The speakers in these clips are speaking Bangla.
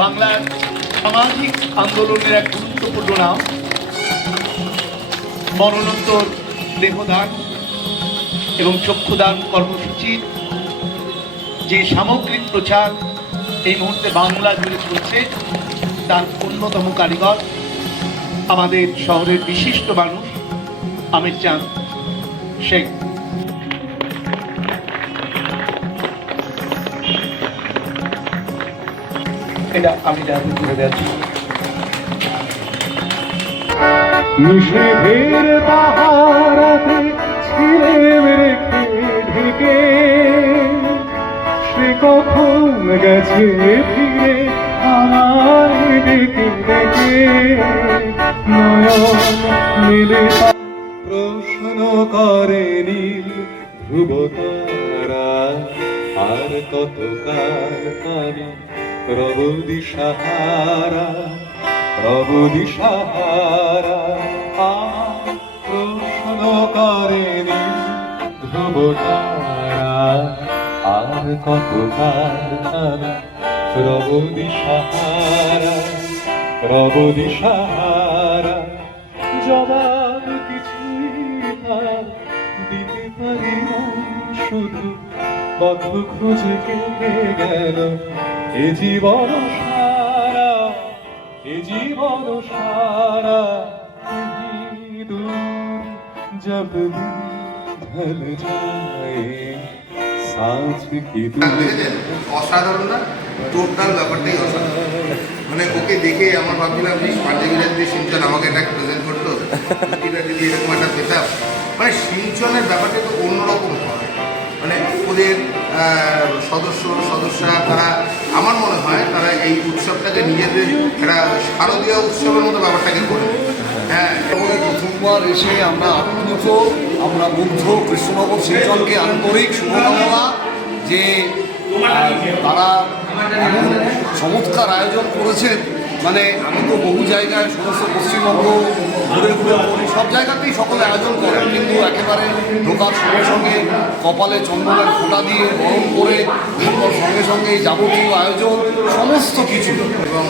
বাংলার সামাজিক আন্দোলনের এক গুরুত্বপূর্ণ নাম মরণোত্তর দেহদান এবং চক্ষুদান কর্মসূচির যে সামগ্রিক প্রচার এই মুহূর্তে বাংলা জুড়ে চলছে, তার অন্যতম কারিগর আমাদের শহরের বিশিষ্ট মানুষ আমির চাঁদ শেখ। এটা আমি করে যাচ্ছি। নিষেধের পাহারাতে ছিলে রেখে ঢেকে সে কখন গেছে ফিরে আমায় ডেকে ডেকে নয়ন মেলে প্রশ্ন করে নীল ধ্রুব তারা আর কতকাল আমি রব দিশাহারা রব দিশাহারা প্রশ্ন করেনি ধ্রুব তারা আর কতকাল আমি রব দিশাহারা রব দিশাহারা জবাব কিছুই আর দিতে পারি না, শুধু পথ খুঁজে গেল এ জীবন সারা এ জীবন সারা দূর জব ঢল যায় সাঁঝ কি অসাধারণ না, টোটাল ব্যাপারটাই অসাধারণ। মানে ওকে দেখে আমার ভাবছিলাম যে পাঞ্জাবিরা যদি সিঞ্চন আমাকে এটা প্রেজেন্ট করতো, যদি এরকম একটা পেতাম। মানে সিঞ্চনের ব্যাপারটা তো অন্যরকম হয়। মানে ওদের সদস্যরা তারা, আমার মনে হয় তারা এই উৎসবটাকে নিজেদের একটা শারদীয় উৎসবের মতো ব্যাপারটাকে করে। হ্যাঁ, প্রথমবার এসে আমরা আপ্লুত, আমরা মুগ্ধ। কৃষ্ণনগর শিল্পকে আন্তরিক শুভকামনা যে তারা এমন চমৎকার আয়োজন করেছেন। মানে আমি তো বহু জায়গায় সমস্ত পশ্চিমবঙ্গ ঘুরে ঘুরে করি, সব জায়গাতেই সকলে আয়োজন করেন, কিন্তু একেবারে ঢোকার সঙ্গে সঙ্গে কপালে চন্দনের ফোঁটা দিয়ে গরম করে এরপর সঙ্গে সঙ্গে এই যাবতীয় আয়োজন সমস্ত কিছু। এবং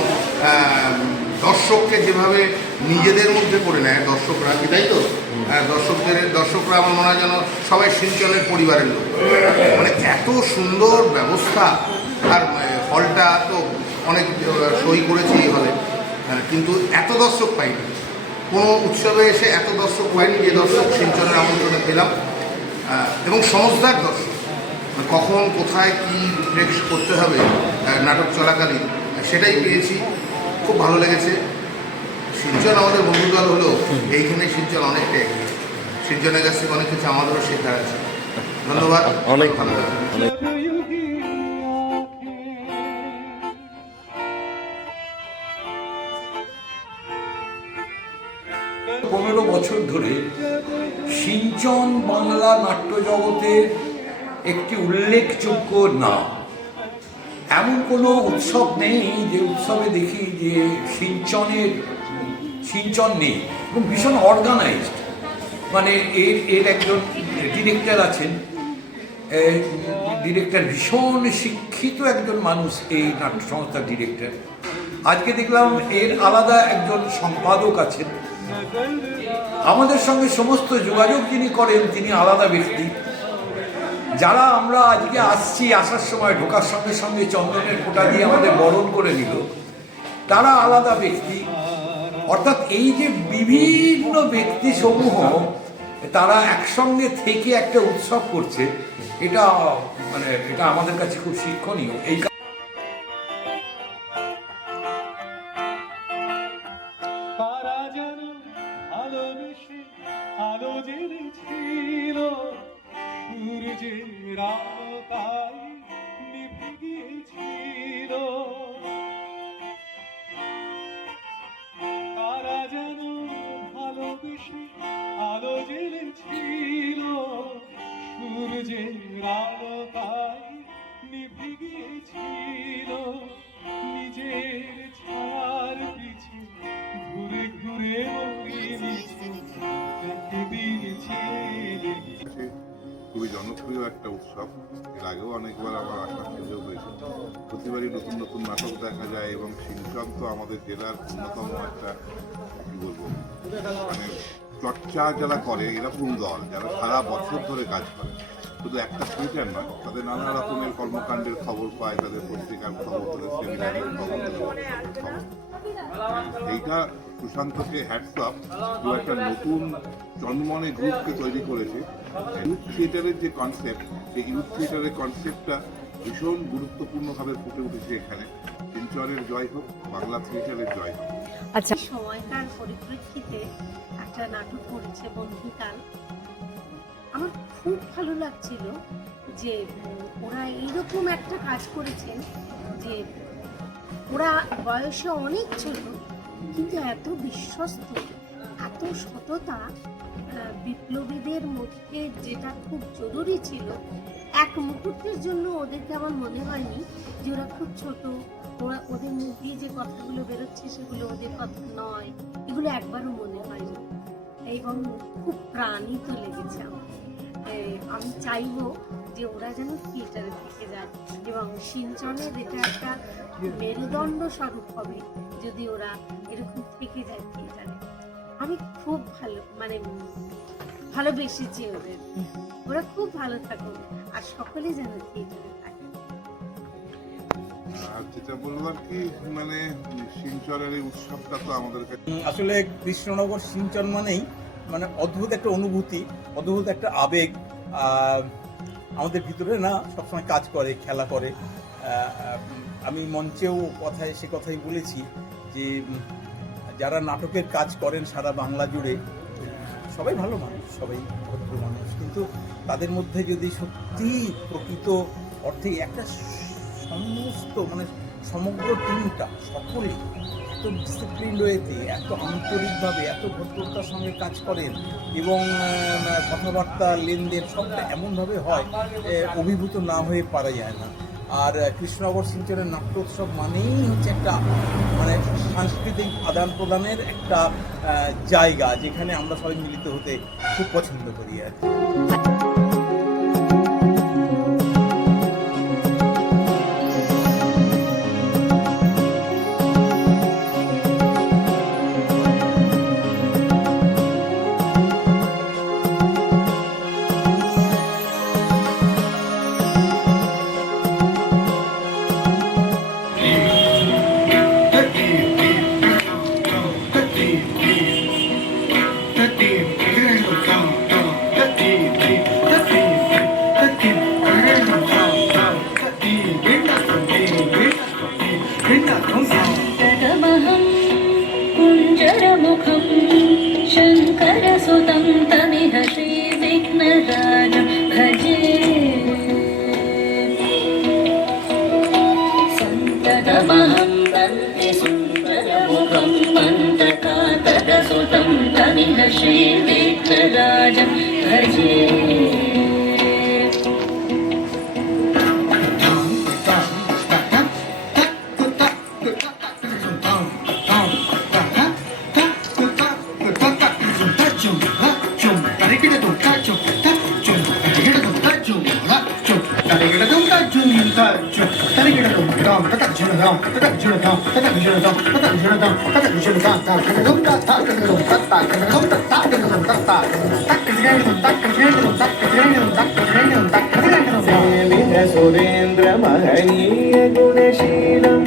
দর্শককে যেভাবে নিজেদের মধ্যে করে নেয় দর্শকরা, কি তাই তো? দর্শকরা আমার মনে হয় যেন সবাই সিঞ্চনের পরিবারের লোক। মানে এত সুন্দর ব্যবস্থা। আর হলটা তো অনেক সই করেছি এই হলে, কিন্তু এত দর্শক পাইনি, কোনো উৎসবে এসে এত দর্শক পাইনি যে দর্শক সিঞ্চনের আমন্ত্রণে পেলাম। এবং সমস্যার দর্শক, কখন কোথায় কী রিফ্লেক্স করতে হবে নাটক চলাকালীন, সেটাই পেয়েছি। খুব ভালো লেগেছে। সিঞ্চন আমাদের বন্ধুদল হলেও এইখানে সিঞ্চন অনেকটা এগিয়ে। সিঞ্চনের কাছ থেকে অনেক কিছু আমাদেরও শেখার আছে। ধন্যবাদ, অনেক ভালো লাগছে। 15 বছর ধরে সিঞ্চন বাংলা নাট্য জগতের একটি উল্লেখযোগ্য নাম। এমন কোনো উৎসব নেই যে উৎসবে দেখি যে সিঞ্চন নেই, এবং ভীষণ অর্গানাইজড। মানে এর একজন ডিরেক্টর আছেন, ডিরেক্টর ভীষণ শিক্ষিত একজন মানুষ, এই নাট্য সংস্থার ডিরেক্টর। আজকে দেখলাম এর আলাদা একজন সম্পাদক আছেন। আমাদের সঙ্গে সমস্ত যোগাযোগ যিনি করেন তিনি আলাদা ব্যক্তি। যারা আমরা আজকে আসছি, আসার সময় ঢোকার সঙ্গে সঙ্গে চন্দনের ফোঁটা দিয়ে আমাদের বরণ করে নিল, তারা আলাদা ব্যক্তি। অর্থাৎ এই যে বিভিন্ন ব্যক্তি সমূহ তারা একসঙ্গে থেকে একটা উৎসব করছে, এটা আমাদের কাছে খুব শিক্ষণীয়। এই আলো জেনেছিল সূর্যের আলো তাই নিভে গিয়েছিল। তারা যেন ভালোবেসে আলো জেনেছিল সূর্যের আলো তাই নিভে গিয়েছিল। নিজের ছায়ার পিছে ঘুরে ঘুরে খুবই জনপ্রিয় একটা উৎসব। এর আগেও অনেকবার আমার আসার সুযোগ হয়েছে। প্রতিবারই নতুন নতুন নাটক দেখা যায় এবং শিলচর তো আমাদের জেলার অন্যতম একটা কি বলবো মানে চর্চা যারা করে এরকম দল যারা সারা বছর ধরে কাজ করে, শুধু একটা থিয়েটার নয়, তাদের নানা রকমের কর্মকাণ্ডের খবর পায়, তাদের পত্রিকার খবর, তাদের সেমিনারের খবর, এইটা সুশান্তকে হ্যাটস অফ, যে একটা নতুন জন্মনে গ্রুপকে তৈরি করেছে। ইউথ থিয়েটারের যে কনসেপ্ট, সেই ইউথ থিয়েটারের কনসেপ্টটা ভীষণ গুরুত্বপূর্ণভাবে ফুটে উঠেছে এখানে। শিলচরের জয় হোক, বাংলা থিয়েটারের জয় হোক। আচ্ছা, সময়কার পরিপ্রেক্ষিতে একটা নাটক করেছে বন্ধুকাল। আমার খুব ভালো লাগছিল যে ওরা এইরকম একটা কাজ করেছেন যে ওরা বয়সে অনেক ছোট কিন্তু এত বিশ্বস্ত, এত সততা, বিপ্লবীদের মধ্যে যেটা খুব জরুরি ছিল। এক মুহূর্তের জন্য ওদেরকে আমার মনে হয়নি যে ওরা খুব ছোট, ওদের মুখ দিয়ে যে কথাগুলো বেরোচ্ছে সেগুলো ওদের কথা নয়, এগুলো একবারও মনে হয়নি এবং খুব প্রাণিত লেগেছে আমার। আমি চাইবো যে ওরা যেন থিয়েটারে থেকে যায় এবং শিলচরের এটা একটা মেরুদণ্ড স্বরূপ হবে যদি ওরা এরকম থেকে যায় থিয়েটারে। আমি খুব ভালোবেসেছি ওদের, ওরা খুব ভালো থাকুক আর সকলে যেন থিয়েটারে থাকে। আর যেটা বলবার কি মানে শিলচরের এই উৎসবটা তো আমাদের কাছে আসলে কৃষ্ণনগর শিলচর মানেই মানে অদ্ভুত একটা অনুভূতি, অদ্ভুত একটা আবেগ আমাদের ভিতরে না সবসময় কাজ করে, খেলা করে। আমি মঞ্চেও সে কথাই বলেছি যে যারা নাটকের কাজ করেন সারা বাংলা জুড়ে সবাই ভালো মানুষ, সবাই ভদ্র মানুষ, কিন্তু তাদের মধ্যে যদি সত্যি প্রকৃত অর্থে একটা সমগ্র টিমটা সকলে এত ডিসিপ্লিন রয়েছে, এত আন্তরিকভাবে, এত ভদ্রতার সঙ্গে কাজ করেন এবং কথাবার্তা লেনদেন সবটা এমনভাবে হয় অভিভূত না হয়ে পারা যায় না। আর কৃষ্ণনগর শিলচরের নাট্যোৎসব মানেই হচ্ছে একটা সাংস্কৃতিক আদান প্রদানের একটা জায়গা যেখানে আমরা সবাই মিলিত হতে খুব পছন্দ করি আর কি। कुञ्जरमुखं शङ्करसुतं तमिह श्रीविघ्नराजं भजे। सन्ततमहं वन्दे सुन्दरमुखं मन्दकातरसुतं तमिह श्रीविघ्नराजं भजे। सुरेंद्र महनीय गुणशीलम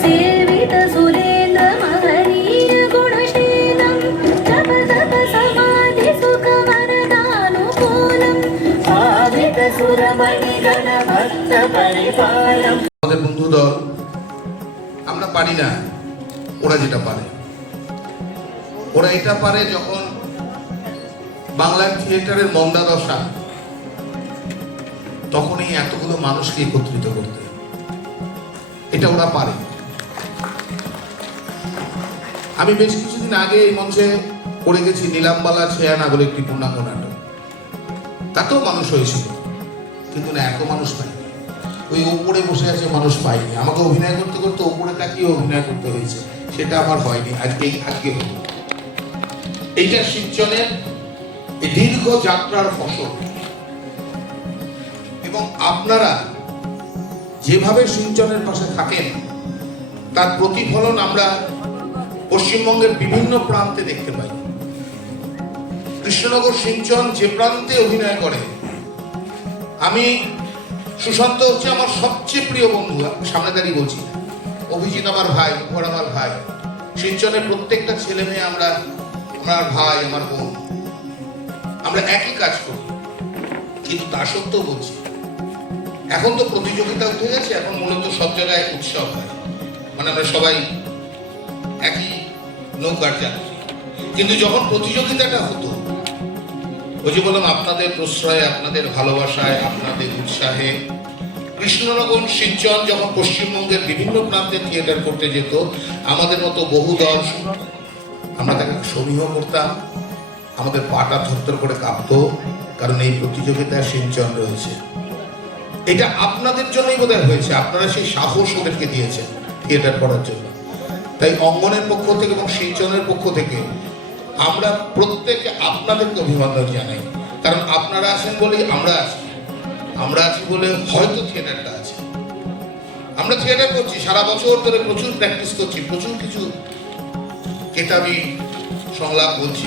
सेवित सुरेंद्र महनीय गुणशीलम जप तप समाधि सुख वरदानुकूलम आदित सुरमणि गण भक्त परिपालम। আমাদের বন্ধু দল আমরা পারি না, ওরা যেটা পারে, ওরা এটা পারে যখন বাংলার থিয়েটারের মন্দা দশা, তখনই এতগুলো মানুষকে একত্রিত করতে, এটা ওরা পারে। আমি বেশ কিছুদিন আগে এই মঞ্চে করে গেছি নীলামবালা ছেয়ানা বলে একটি পূর্ণাঙ্গ নাটক, তাতেও মানুষ হয়েছিল, কিন্তু না এত মানুষ পাই, ওই উপরে বসে আছে মানুষ পাইনি। আমাকে অভিনয় করতে করতে উপরে তাকিয়ে অভিনয় করতে হয়েছে, সেটা আমার হয়নি, আজকে হলো। এইটা শিবচনের এই দীর্ঘ যাত্রার ফসল। এবং আপনারা যেভাবে শিবচনের পাশে থাকেন তার প্রতিফলন আমরা পশ্চিমবঙ্গের বিভিন্ন প্রান্তে দেখতে পাই। কৃষ্ণনগর শিবচন যে প্রান্তে অভিনয় করে, আমি সুশান্ত হচ্ছে আমার সবচেয়ে প্রিয় বন্ধু, সামনে দাঁড়িয়ে বলছি, অভিজিৎ আমার ভাই, ওর আমার ভাই, শিবচনের প্রত্যেকটা ছেলে মেয়ে আমরা, আমার ভাই, আমার বোন, আমরা একই কাজ করি। কিন্তু তা সত্ত্বেও বলছি, এখন তো প্রতিযোগিতা উঠে গেছে, এখন মূলত সব জায়গায় উৎসব হয়, মানে আমরা সবাই একই নৌকার যাত্রী। কিন্তু যখন প্রতিযোগিতাটা হতো, ওই যে বললাম, আপনাদের প্রশ্রয়ে, আপনাদের ভালোবাসায়, আপনাদের উৎসাহে কৃষ্ণনগর শিবচন যখন পশ্চিমবঙ্গের বিভিন্ন প্রান্তে থিয়েটার করতে যেত, আমাদের মতো বহু দল আমরা তাকে সমীহ করতাম, আমাদের পাটা থরথর করে কাঁপতো, কারণ এই প্রতিযোগিতায় শিবচন রয়েছে। এটা আপনাদের জন্যই বোধহয় হয়েছে, আপনারা সেই সাহস ওদেরকে দিয়েছেন থিয়েটার করার জন্য। তাই অঙ্গনের পক্ষ থেকে এবং শিবচনের পক্ষ থেকে আমরা প্রত্যেকে আপনাদেরকে অভিনন্দন জানাই, কারণ আপনারা আছেন বলেই আমরা আছি, আমরা আছি বলে হয়তো থিয়েটারটা আছে। আমরা থিয়েটার করছি সারা বছর ধরে, প্রচুর প্র্যাকটিস করছি, প্রচুর কিছু কেতাবি সংলাপ বলছি,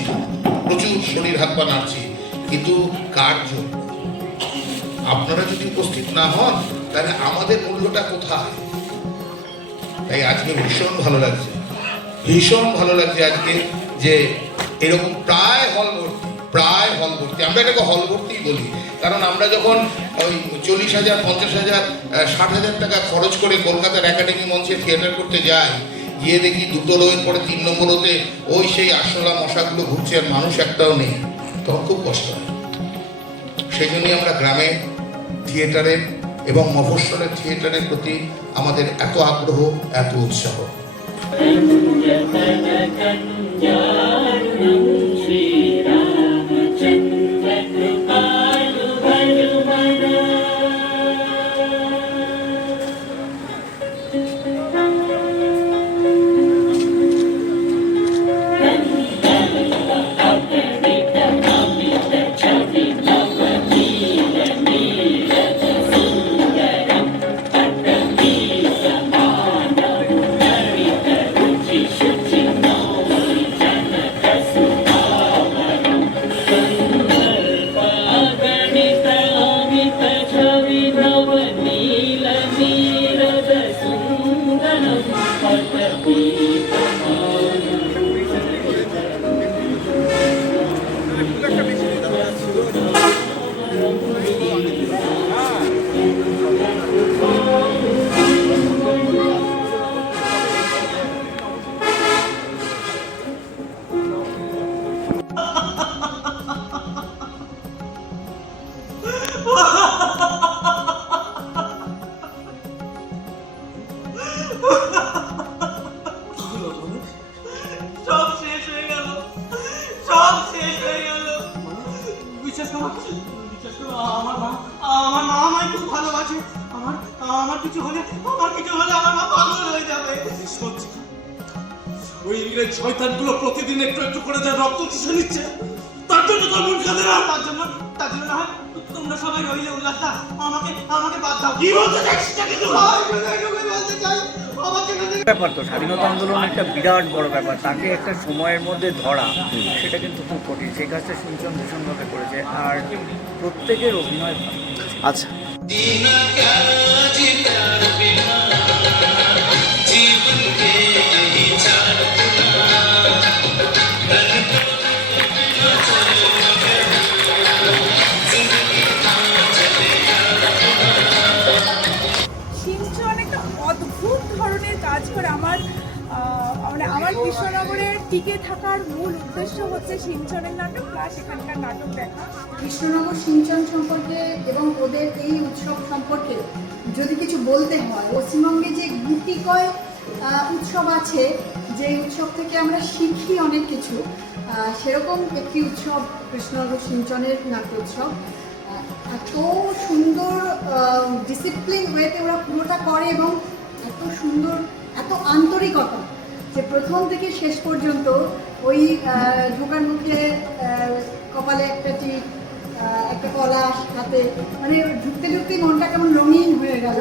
প্রচুর শরীর হাত পা নাড়ছি, কিন্তু কার জন্য? আপনারা যদি উপস্থিত না হন তাহলে আমাদের মূল্যটা কোথায়? তাই আজকে ভীষণ ভালো লাগছে, ভীষণ ভালো লাগছে আজকে যে এরকম প্রায় হল ভর্তি, আমরা এটাকে হল ভর্তি বলি, কারণ আমরা যখন ওই 40,000, 50,000, 60,000 টাকা খরচ করে কলকাতার একাডেমি মঞ্চে থিয়েটার করতে যাই, গিয়ে দেখি 2 রোয়ের পরে 3 নম্বরতে ওই সেই আরশোলা মশাগুলো ঘুরছে আর মানুষ একটাও নেই, তখন খুব কষ্ট হয়। সেই জন্যই আমরা গ্রামে থিয়েটারের এবং মফস্বলের থিয়েটারের প্রতি আমাদের এত আগ্রহ, এত উৎসাহ। বিশ্বাস করো, আমার মা আমায় খুব ভালোবাসে। আমার কিছু হলে আমার মা পাগল হয়ে যাবে। ওই ইংরেজ শয়তানগুলো প্রতিদিন একটু একটু করে যা রক্ত চুষে নিচ্ছে, তার জন্য তোর মন কাঁদে না? তার জন্য না হয় তোমরা সবাই রইলে উল্লাসটা আমাকে বাদ দাও। কি বলতে চাইছিস? বলতে চাই ব্যাপার তো স্বাধীনতা আন্দোলন একটা বিরাট বড় ব্যাপার, তাকে একটা সময়ের মধ্যে ধরা সেটা কিন্তু খুব কঠিন। সেই কাজটা শিবচন ভীষণভাবে করেছে, আর প্রত্যেকের অভিনয় ভালো। আচ্ছা, শিবচন একটা অদ্ভুত ধরনের কাজ করে। আমার কৃষ্ণনগরের টিকে থাকার মূল উদ্দেশ্য হচ্ছে শিবচনের নাটক প্লাস এখানকার নাটক দেখা। কৃষ্ণনগর শিবচন সম্পর্কে এবং ওদের এই উৎসব সম্পর্কে যদি কিছু বলতে হয়, পশ্চিমবঙ্গে যে গুটিকয় উৎসব আছে, যে উৎসব থেকে আমরা শিখি অনেক কিছু, সেরকম একটি উৎসব কৃষ্ণনগর শিবচনের নাট্যোৎসব। এত সুন্দর ডিসিপ্লিন ওয়েতে ওরা পুরোটা করে এবং এত সুন্দর, এত আন্তরিকতা যে প্রথম থেকে শেষ পর্যন্ত ওই ঢোকার মুখে কপালে একটা টিপ, একটা পলাশ হাতে, মানে ঢুকতে ঢুকতেই মনটা কেমন রঙিন হয়ে গেল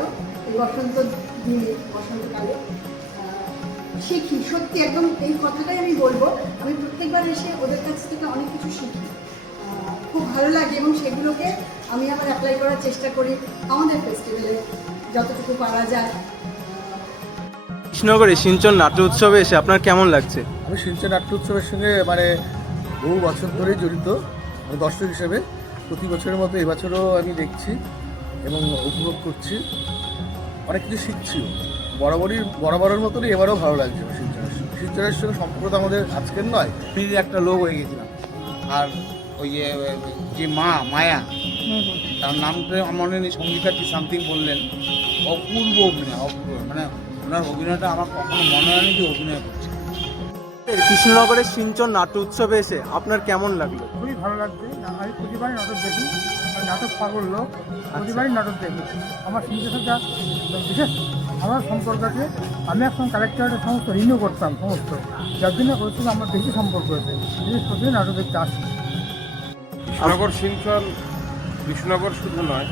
এই বসন্ত দিনে, বসন্তকালে। শিখি সত্যি, একদম এই কথাটাই আমি বলবো, আমি প্রত্যেকবার এসে ওদের কাছ থেকে অনেক কিছু শিখি, খুব ভালো লাগে এবং সেগুলোকে আমি আবার অ্যাপ্লাই করার চেষ্টা করি আমাদের ফেস্টিভ্যালে যতটুকু পারা যায়। কৃষ্ণনগরে সিঞ্চন নাট্য উৎসবে এসে আপনার কেমন লাগছে? আমি শিলচর নাট্য উৎসবের সঙ্গে মানে বহু বছর ধরেই জড়িত দর্শক হিসেবে। প্রতি বছরের মতো এবছরও আমি দেখছি এবং উপভোগ করছি, অনেক কিছু শিখছিও। বরাবরের মতনই এবারও ভালো লাগছে। শিলচরের সঙ্গে সম্পর্ক তো আমাদের আজকের নয়, একটা লোক হয়ে গেছিলাম। আর ওই যে মায়া, তার নামটা আমার মনে নেই, সঙ্গীতা কি সামথিং বললেন, অপূর্ব অভিনয়, অপূর্ব, মানে ওনার অভিনয়টা আমার কখনো মনে হয়নি যে অভিনয় করছে। কৃষ্ণনগরের সিঞ্চন নাট্য উৎসবে এসে আপনার কেমন লাগলো? খুবই ভালো লাগছে। আমি প্রতিবারই নাটক দেখি, আমি নাটক পাগল লোক, প্রতিবারই নাটক দেখি। আমার শিল্পের সাথে বিশেষ আমার সম্পর্ক আছে। আমি এখন কালেক্টরের সমস্ত রিনিউ করতাম সমস্ত, যার জন্য করেছিল আমার বেশি সম্পর্ক আছে, বিশেষ করে নাটক দেখতে আসি। কৃষ্ণনগর সিঞ্চন কৃষ্ণনগর শুধু নয়,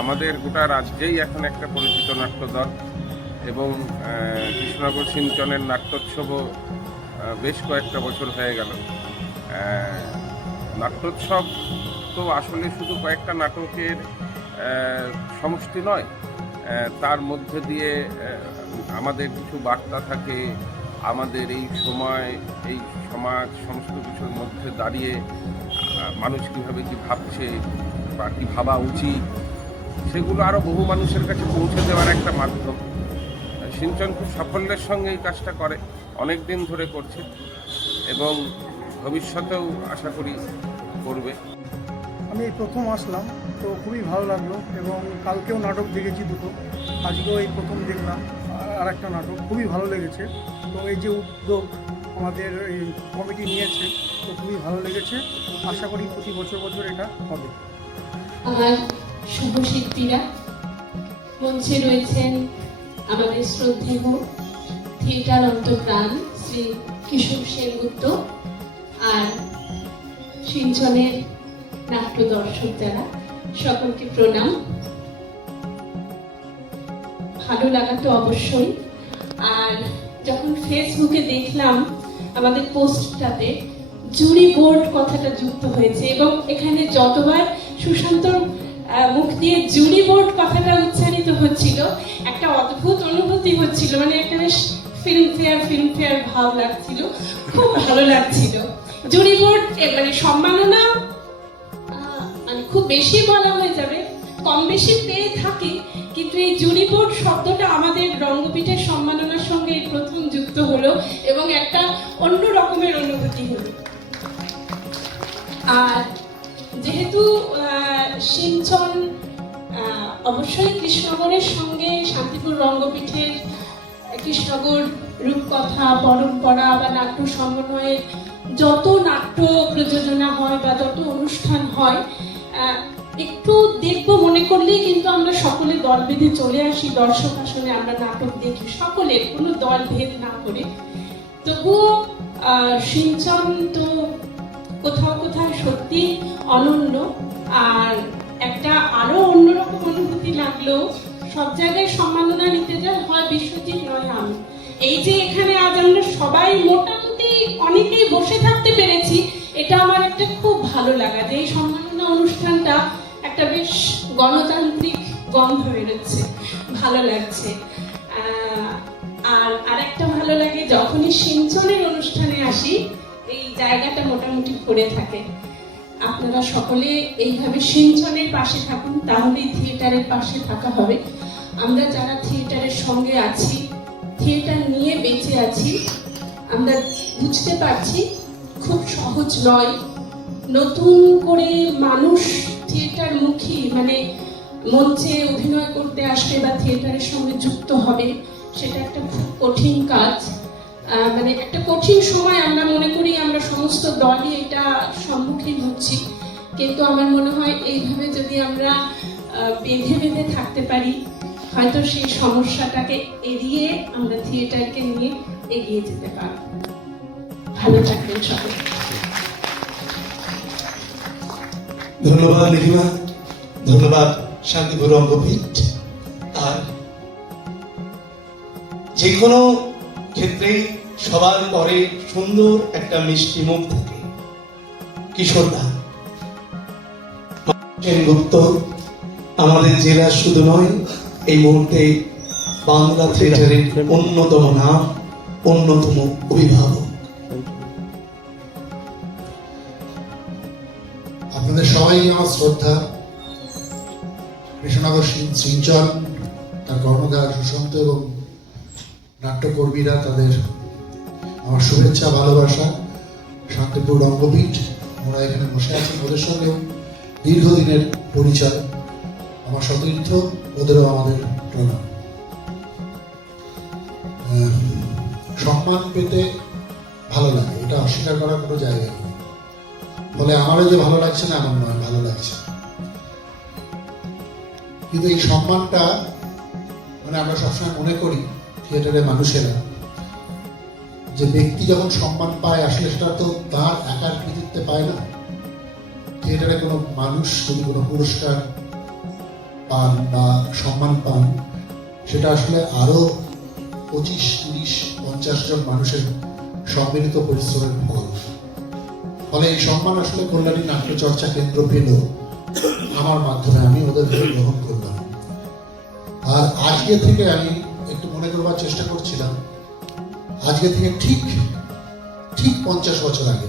আমাদের গোটা রাজ্যেই এখন একটা পরিচিত নাট্যদল, এবং কৃষ্ণনগর সিঞ্চনের নাট্যোৎসবও বেশ কয়েকটা বছর হয়ে গেল। নাট্যোৎসব তো আসলে শুধু কয়েকটা নাটকের সমষ্টি নয়, তার মধ্যে দিয়ে আমাদের কিছু বার্তা থাকে, আমাদের এই সময়, এই সমাজ, সমস্ত কিছুর মধ্যে দাঁড়িয়ে মানুষ কীভাবে কী ভাবছে বা কী ভাবা উচিত, সেগুলো আরও বহু মানুষের কাছে পৌঁছে দেওয়ার একটা মাধ্যম। সিঞ্চন খুব সাফল্যের সঙ্গে এই কাজটা করে, অনেক দিন ধরে করছে এবং ভবিষ্যতেও আশা করি করবে। আমি এই প্রথম আসলাম, তো খুবই ভালো লাগলো এবং কালকেও নাটক দেখেছি দুটো, আজকেও এই প্রথম দেখলাম আর একটা নাটক, খুবই ভালো লেগেছে। তো এই যে উদ্যোগ আমাদের এই কমিটি নিয়েছে, তো খুবই ভালো লেগেছে। আশা করি প্রতি বছর এটা হবে। আমার শুভশিল্পীরা মঞ্চে রয়েছেন আমাদের শ্রদ্ধেয় থিয়েটার অন্তর্প্রাণ শ্রী কিশোর সেনগুপ্ত, আর সিঞ্চনের নাট্য দর্শক যারা, সকলকে প্রণাম। ভালো লাগা তো অবশ্যই। আর যখন ফেসবুকে দেখলাম আমাদের পোস্টটাতে জুরি বোর্ড কথাটা যুক্ত হয়েছে এবং এখানে যতবার সুশান্তর মুখ দিয়ে জুরি বোর্ড কথাটা উচ্চারিত হচ্ছিল, একটা অদ্ভুত অনুভূতি হচ্ছিল, মানে একটা বেশ ফিল্মফেয়ার ভাব লাগছিল, খুব ভালো লাগছিল। জুরি বোর্ড মানে সম্মাননা মানে খুব বেশি বলা হয়ে যাবে, কম বেশি পেয়ে থাকি, কিন্তু এই জুরি বোর্ড শব্দটা আমাদের রঙ্গপীঠের সম্মাননার সঙ্গে প্রথম যুক্ত হলো এবং একটা অন্য রকমের অনুভূতি হলো। আর যেহেতু সিঞ্চন অবশ্যই কৃষ্ণনগরের সঙ্গে শান্তিপুর রঙ্গপীঠের কৃষ্ণনগর রূপকথা, পরম্পরা বা নাট্য সমন্বয়ের যত নাট্য প্রযোজনা হয় বা যত অনুষ্ঠান হয়, একটু দেখবো মনে করলেই কিন্তু আমরা সকলে দল বেঁধে চলে আসি দর্শক আসনে, আমরা নাটক দেখি সকলের, কোনো দল ভেদ না করে। তবুও সিঞ্চন তো কোথাও কোথাও সত্যি অনন্য, আর একটা আরো অন্যরকম অনুভূতি লাগলো। সব জায়গায় সম্মাননা নিতে যায় হয় বিশ্বজিৎ নয় আমি। এই যে এখানে আজ আমরা সবাই মোটামুটি অনেকেই বসে থাকতে পেরেছি, এটা আমার একটা খুব ভালো লাগা যে এই সম্মাননা অনুষ্ঠানটা একটা বেশ গণতান্ত্রিক গন্ধ বেরোচ্ছে, ভালো লাগছে। আর আরেকটা ভালো লাগে যখনই সিঞ্চনের অনুষ্ঠানে আসি, এই জায়গাটা মোটামুটি ভরে থাকে। আপনারা সকলে এইভাবে সিঞ্চনের পাশে থাকুন, তাহলেই থিয়েটারের পাশে থাকা হবে। আমরা যারা থিয়েটারের সঙ্গে আছি, থিয়েটার নিয়ে বেঁচে আছি, আমরা বুঝতে পারছি খুব সহজ নয়। নতুন করে মানুষ থিয়েটার মুখী, মানে মঞ্চে অভিনয় করতে আসবে বা থিয়েটারের সঙ্গে যুক্ত হবে, সেটা একটা খুব কঠিন কাজ, মানে একটা কঠিন সময়। আমরা মনে করি আমরা সমস্ত দলই এটা সম্মুখীন হচ্ছি, কিন্তু আমার মনে হয় এইভাবে যদি আমরা বেঁধে বেঁধে থাকতে পারি, হয়তো সেই সমস্যাটাকে এড়িয়ে আমরা থিয়েটারকে নিয়ে এগিয়ে যেতে পারব। ভালো থাকবেন সবাই। ধন্যবাদ নীলিমা, ধন্যবাদ শান্তিপুর রঙ্গপীঠ। আর যে কোনো ক্ষেত্রে সবার পরে সুন্দর একটা মিষ্টি মুখ থাকে। কিশোরদা সেনগুপ্ত আমাদের জেলা শুধু নয়, এই মুহূর্তে বাংলা থিয়েটারের অন্যতম নাম, অন্যতম অভিভাবক। আপনাদের সবাইকে আমার শ্রদ্ধা। কৃষ্ণনগর সিঞ্চন, তার কর্ণধার সুশান্ত এবং নাট্যকর্মীরা, তাদের আমার শুভেচ্ছা, ভালোবাসা। শান্তিপুর রঙ্গপীঠ, আমরা এখানে বসে আছি, ওদের সঙ্গেও দীর্ঘদিনের পরিচয়। আমার সতীর্থ, ওদেরও আমাদের প্রণাম। সম্মান পেতে ভালো লাগে, এটা অস্বীকার করার কোনো জায়গা নেই। ফলে আমারও যে ভালো লাগছে না এমন নয়, ভালো লাগছে। কিন্তু এই সম্মানটা মানে আমরা সবসময় মনে করি থিয়েটারের মানুষেরা যে ব্যক্তি যখন সম্মান পায় আসলে সেটা তো তার একার কৃতিত্বে পায় না। থিয়েটারে কোনো মানুষ যদি কোনো পুরস্কার পান বা সম্মান পান, সেটা আসলে আরো 25, 30, 50 জন মানুষের সম্মিলিত পরিশ্রমের ফল। ফলে এই সম্মান আসলে কল্যাণী নাট্যচর্চা কেন্দ্র পেল আমার মাধ্যমে, আমি ওদের গ্রহণ করলাম। আর আজকে থেকে আমি একটু মনে করবার চেষ্টা করছিলাম, আজকে থেকে ঠিক 50 বছর আগে,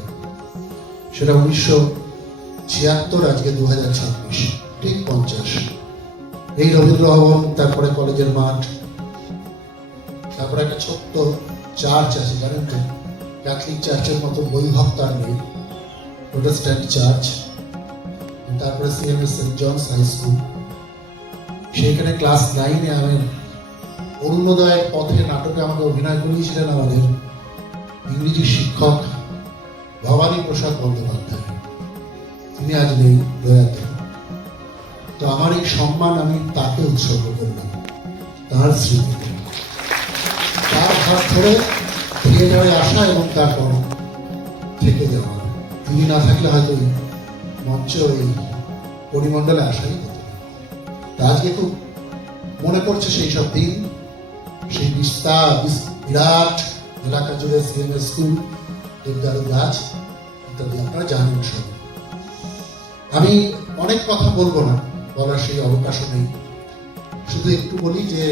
সেটা 1976, আজকে 2026, ঠিক 50। এই রবীন্দ্র ভবন, তারপরে কলেজের মাঠ, তারপরে একটা ছোট্ট চার্চ আছে, জানেন তো, ক্যাথলিক চার্চের মতো বৈভব তার নেই, প্রোটেস্ট্যান্ট চার্চ। তারপরে CMS Saint John's high school. সেইখানে ক্লাস 9-এ আমি অরুণোদয়ের পথে নাটকে আমাকে অভিনয় করিয়েছিলেন আমাদের ইংরেজি শিক্ষক ভবানী প্রসাদ বন্দ্যোপাধ্যায়। তিনি আজ নেই, প্রয়াত। তো আমার এই সম্মান আমি তাকে উৎসর্গ করলাম, তার স্মৃতিতে। তার হাত ধরে থিয়েটারে আসা এবং তারপর থেকে যাওয়া। তিনি না থাকলে হয়তো মঞ্চ এই পরিমণ্ডলে আসাই হতো। আজকে খুব মনে পড়ছে সেই সব দিন, সেই বিরাট এলাকা জুড়ে সিএমএস স্কুল, দেবদারু গাছ ইত্যাদি, আপনারা জানেন সব। আমি অনেক কথা বলবো না, বলার সেই অবকাশও নেই। শুধু একটু বলি যে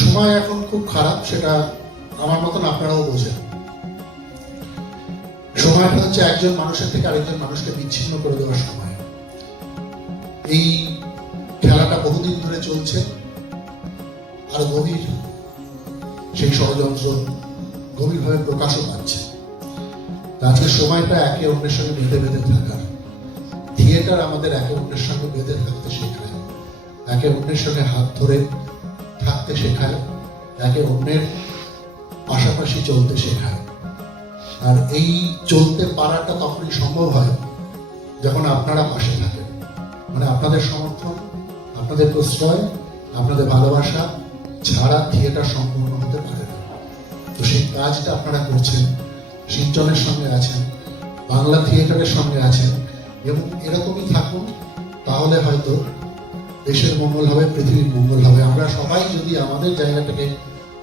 সময় এখন খুব খারাপ, সেটা আমার মতন আপনারাও বোঝেন। সময়টা হচ্ছে একজন মানুষের থেকে আরেকজন মানুষকে বিচ্ছিন্ন করে দেওয়ার সময়। এই খেলাটা বহুদিন ধরে চলছে, আর গভীর সেই ষড়যন্ত্র গভীরভাবে প্রকাশও পাচ্ছে। আজকের সময়টা একে অন্যের সঙ্গে বেঁধে বেঁধে থাকার। থিয়েটার আমাদের একে অন্যের সঙ্গে বেঁধে থাকতে শেখায়, একে অন্যের সঙ্গে হাত ধরে থাকতে শেখায়, একে অন্যের পাশাপাশি চলতে শেখায়। আর এই চলতে পারাটা তখনই সম্ভব হয় যখন আপনারা পাশে থাকেন। মানে আপনাদের সমর্থন, আপনাদের প্রশ্রয়, আপনাদের ভালোবাসা ছাড়া থিয়েটার সম্পূর্ণ হতে পারে না। তো সেই কাজটা আপনারা করছেন, সিঞ্চনের সঙ্গে আছেন, বাংলা থিয়েটারের সঙ্গে আছেন, এবং এরকমই থাকুন। তাহলে হয়তো দেশের মঙ্গল হবে, পৃথিবীর মঙ্গল হবে। আমরা সবাই যদি আমাদের জায়গাটাকে,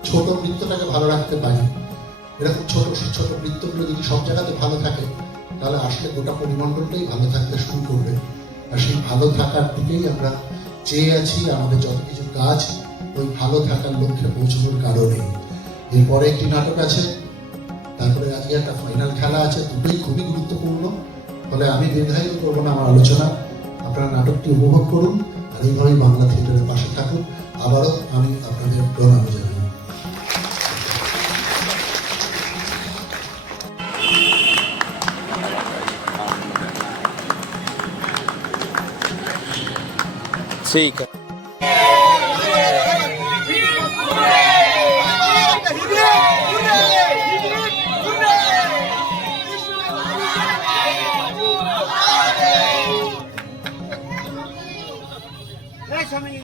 ছোট বৃত্তটাকে ভালো রাখতে পারি, এরকম ছোট ছোট বৃত্তগুলো যদি সব জায়গাতে ভালো থাকে, তাহলে আসলে গোটা পরিমণ্ডলটাই ভালো থাকতে শুরু করবে। আর সেই ভালো থাকার দিকেই আমরা চেয়ে আছি। আমাদের যত কিছু কাজ ওই ভালো থাকার লক্ষ্যে পৌঁছানোর কারণে। এরপরে একটি নাটক আছে, তারপরে আজকে একটা ফাইনাল খেলা আছে, দুটোই খুবই গুরুত্বপূর্ণ। ফলে আমি দীর্ঘায়িত করবো না আমার আলোচনা, আপনারা নাটকটি উপভোগ করুন আর এইভাবেই বাংলা থিয়েটারের পাশে থাকুন। আবারও আমি আপনাদের প্রণাম জানাই। ঠিক আছে।